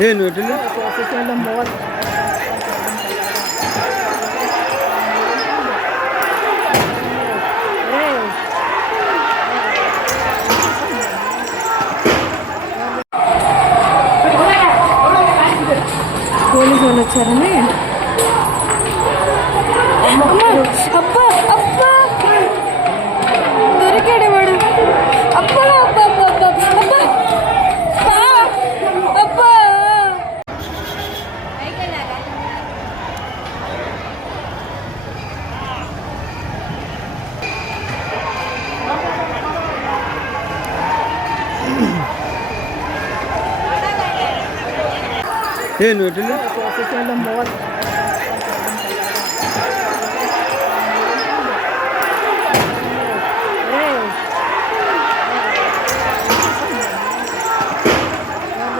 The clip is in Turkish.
Yeni ödülü. Polis olacak mı? ne? abba. ཁྱི ཕྱད མམ